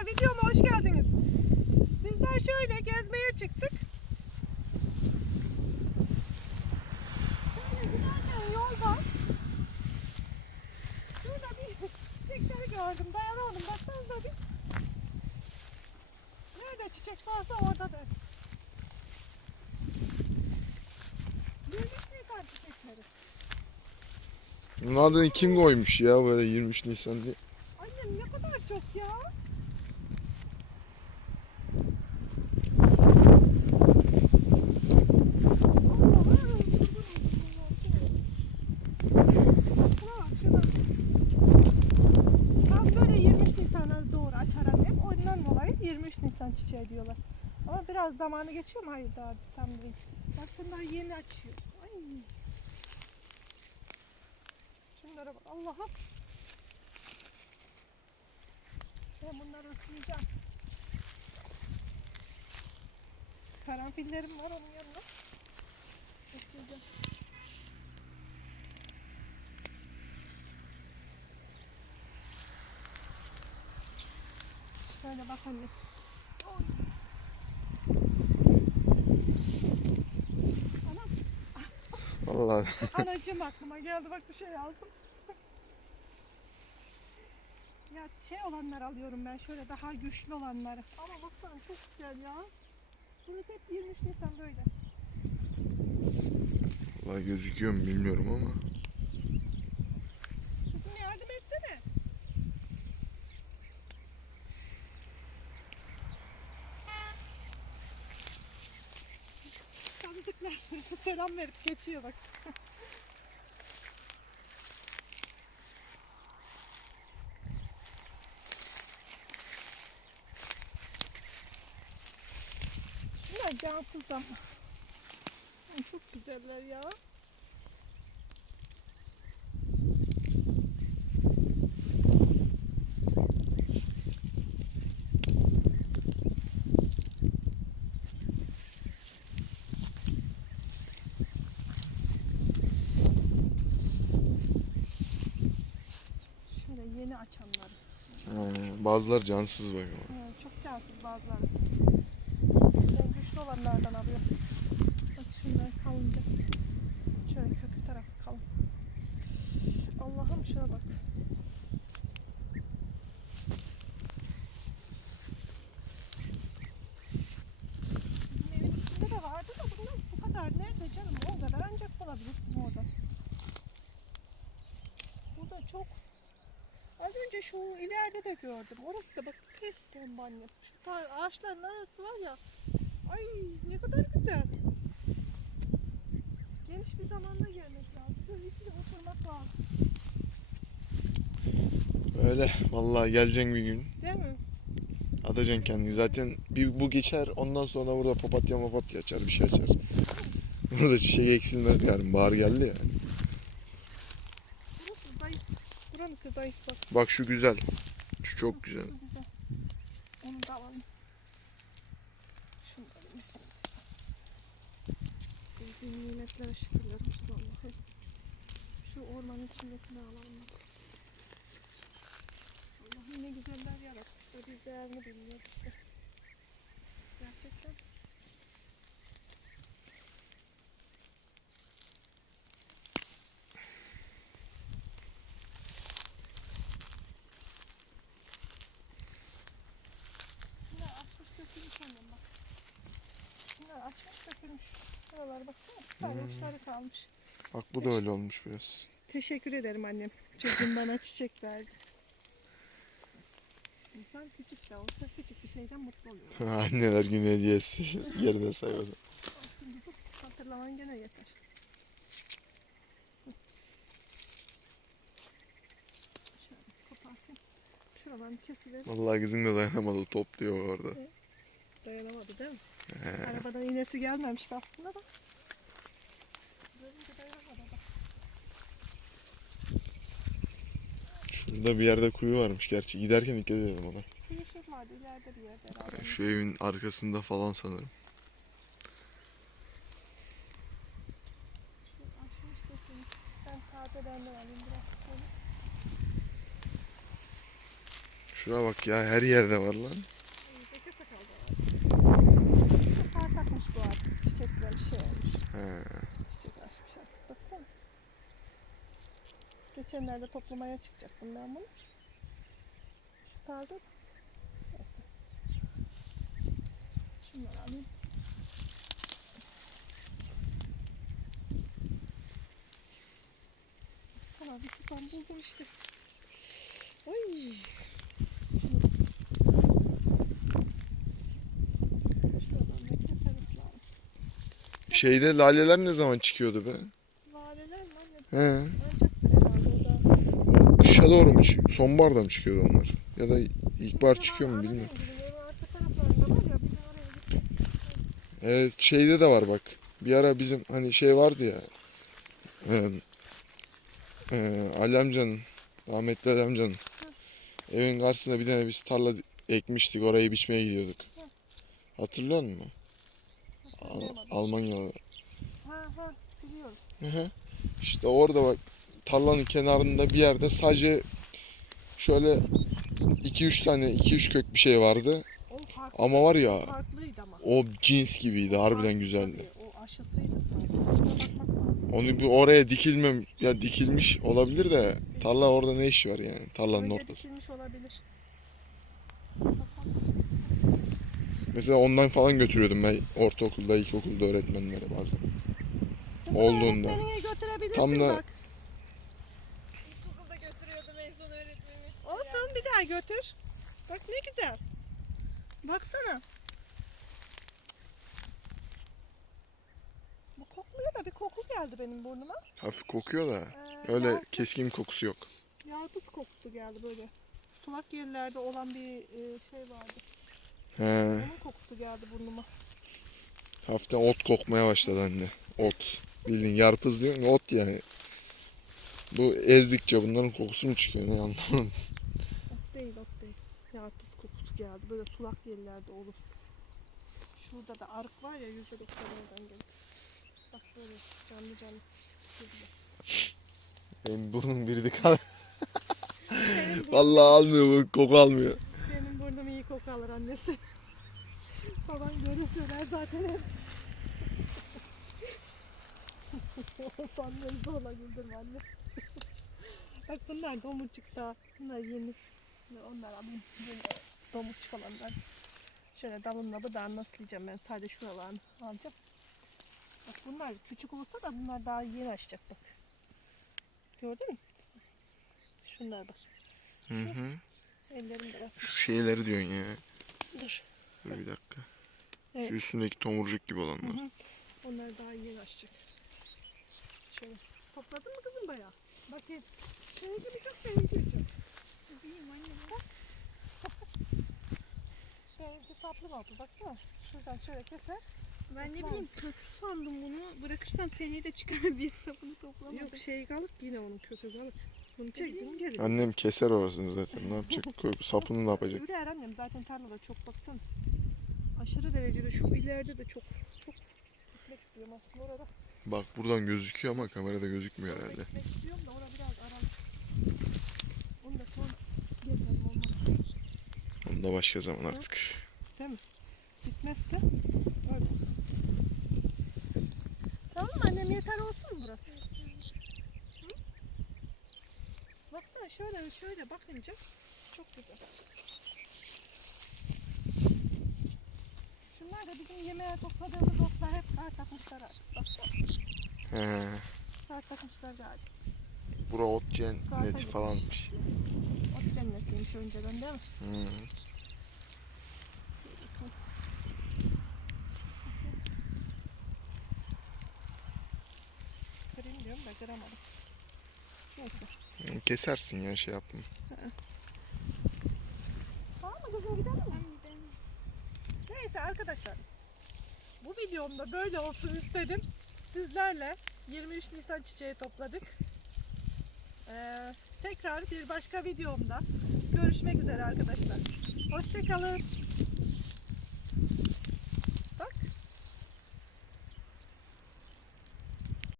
Arkadaşlar videoma hoş geldiniz. Bizler şöyle gezmeye çıktık. Şöyle giderken yolda şurada bir çiçekleri gördüm. Dayanamadım. Baksanıza bir. Nerede çiçek varsa oradadır. Büyük nisan çiçekleri. Bunun adını kim koymuş ya böyle 23 Nisan diye. Annem ne kadar çok ya. Tam böyle 23 Nisan'a doğru açar annem. Ondan dolayı 23 Nisan çiçeği diyorlar. Ama biraz zamanı geçiyor mu? Hayır daha tam değil. Bak şunlar yeni açıyor. Ay. Şunlara bak Allah'ım. Ben bunları ıslayacağım. Karanfillerim var onun yanında. Bekleyeceğim. Şöyle bak anne. Oy. Anam, Vallahi anacığım aklıma geldi bak bir şey aldım. ya şey olanlar alıyorum ben şöyle daha güçlü olanları. Ama baksana çok güzel ya. Burası hep 23 Nisan böyle. vallahi gözüküyor mu bilmiyorum ama. Tanıdıklar selam verip geçiyor bak. Şunlar cansız ama. Çok güzeller ya. Şöyle yeni açanlar. Ha, bazıları cansız bak ama. Çok cansız bazıları. Ben güçlü olanlardan alıyorum. Bak şunlar kalınca. Şöyle kökü tarafı kalın. Allah'ım şuna bak. Bizim evin içinde de vardı da bunlar bu kadar nerede canım? O kadar ancak bulabilirsin orada. Burada çok Şu ileride de gördüm. Orası da bak pes pembe anne. Şu ağaçların arası var ya. Ay ne kadar güzel. Geniş bir zamanda gelmek lazım. Böyle içine oturmak lazım. Öyle vallahi geleceksin bir gün. Değil mi? Atacaksın kendini. Zaten bir bu geçer ondan sonra burada papatya mapatya açar bir şey açar. Burada çiçek eksilmez yani. Bahar geldi ya. Burası zayıf. Zayıf bak. Bak şu güzel. Şu çok güzel. Onu da alalım. Alayım. Bismillah. Bildiğin nimetlere şükürler olsun Allah'ım. Şu ormanın içindekini alalım. Allah'ım ne güzeller yaratmışlar. Biz değerini bilmiyoruz işte. Gerçekten. Şunlar açmış dökülmüş annem bak. Şunlar açmış dökülmüş. Şuralara baksana. Bir tane uçları kalmış. Bak bu da öyle olmuş biraz. Teşekkür ederim annem. Çocuğum bana çiçek verdi. İnsan küçük de olsa küçük bir şeyden mutlu oluyor. Anneler günü hediyesi yerine saymadı. Olsun kızım. Hatırlaman gene yeter. Şöyle kopartayım. Şuradan kesiver. Vallahi kızım da dayanamadı topluyor orada. Dayanamadı değil mi? Arabadan inesi gelmemişti aslında da. Şurada bir yerde kuyu varmış gerçi. Giderken dikkat edelim ona. Kuyu şuralarda ileride bir yerde herhalde. Şu evin arkasında falan sanırım. Şu açmış kesin. Ben tazelerinden alayım biraz. Şöyle. Şuna bak ya her yerde var lan. Zeki sakalda var. Kar takmış bu artık. Çiçekler şey olmuş. He. Çiçek açmış artık. Baksana. Geçenlerde toplamaya çıkacaktım ben bunu. Şu taze. Neyse. Şunları alayım. Sana bir tutam buldum işte. Oy. Şeyde laleler ne zaman çıkıyordu be? Valeler mi? He. Oyuncak herhalde o da. Kışa doğru mu çıkıyor? Sonbaharda mı çıkıyordu onlar? Ya da ilkbahar çıkıyor mu bilmiyorum. Evet şeyde de var bak. Bir ara bizim hani şey vardı ya. E, e, Ali amcanın, rahmetli Ali amcanın. Evin karşısında bir tane biz tarla ekmiştik. Orayı biçmeye gidiyorduk. Hatırlıyor musun? Al-. Almanyalı. Ha ha biliyorum. Hı hı. İşte orada bak tarlanın kenarında bir yerde sadece şöyle 2-3 tane 2-3 kök bir şey vardı. O farklı, Ama var ya ama. o cins gibiydi. Harbiden Farklı güzeldi. tabii, O aşısıydı sanki. Onu bir oraya dikilmem ya dikilmiş olabilir de tarla orada ne işi var yani tarlanın Önce ortası. dikilmiş olabilir. Mesela ondan falan götürüyordum ben ortaokulda, ilkokulda öğretmenlere bazen. Olduğunda. Öğretmenine götürebilirsin Tam da- bak. İlkokulda götürüyordum en son öğretmenimi. Olsun bir daha götür. Bak ne güzel. Baksana. Bu kokmuyor da bir koku geldi benim burnuma. Hafif kokuyor da Ee, öyle yağ- keskin bir kokusu yok. Yarpuz kokusu geldi böyle. Sulak yerlerde olan bir e, şey vardı. He, Onun kokusu geldi burnuma. hafiften ot kokmaya başladı anne. Ot. Bildiğin yarpız diyor mu? Ot yani. Bu ezdikçe bunların kokusu mu çıkıyor ne anlamadım. Ot değil ot değil. Yarpuz kokusu geldi. Böyle sulak yerlerde olur. Şurada da arık var ya yüzecekler oradan gelir. Bak böyle canlı canlı. Benim burnum birdi kal. Vallahi almıyor bu koku almıyor. senin burnun iyi koku alır annesi. Baban böyle söyler zaten hep. Olsan beni zorla güldürme anne. Bak bunlar domuzcuk da. Bunlar yeni. Onlar alayım. Böyle domuzcuk olanlar. Şöyle dalınla bıdağını nasıl ben sadece şuralarını alacağım. Bak bunlar küçük olsa da bunlar daha yeni açacak bak. Gördün mü? Şunlar bak. Hı hı. Ellerim biraz. Şu şeyleri diyorsun ya. Dur. Dur bir dakika. Evet. Şu üstündeki tomurcuk gibi Hı olanlar. hı. Onlar daha yeni açacak. Şöyle. Topladın mı kızım bayağı? Bakayım. Seninki bir çok bir çok. İyiyim anne. bak. Seninki saplı saplı baksana. Şuradan şöyle keser. Ben ne bileyim kökü sandım bunu. Bırakırsam seneye de çıkar diye sapını toplamadım. Yok şey kalıp yine onun kökü kalıp. Bunu çektim gelir. Annem keser orasını zaten. Ne yapacak? Koy- Sapını ne yapacak? Ürer annem zaten tarlada çok baksana. Aşırı derecede şu ileride de çok çok gitmek istiyorum aslında orada. Bak buradan gözüküyor ama kamerada gözükmüyor herhalde. Gitmek istiyorum da orada biraz aralık. Onu da sonra gezelim olmaz. Onu da başka zaman artık. Değil mi? Gitmezse öyle olsun. Tamam mı annem yeter olsun mu burası? Hı? Baksana şöyle şöyle bakınca çok güzel. Şunlar da bizim yemeğe topladığımız otlar hep kar takmışlar artık. Baksana He. kar takmışlar galiba. Bura ot cenneti falanmış. Ot cennetiymiş önceden değil mi? Hı. Kıramadım. Neyse. Kesersin ya şey yapma. Tamam mı kızım gidelim mi? Neyse arkadaşlar. Bu videomda böyle olsun istedim. Sizlerle 23 Nisan çiçeği topladık. Ee, tekrar bir başka videomda görüşmek üzere arkadaşlar. Hoşçakalın.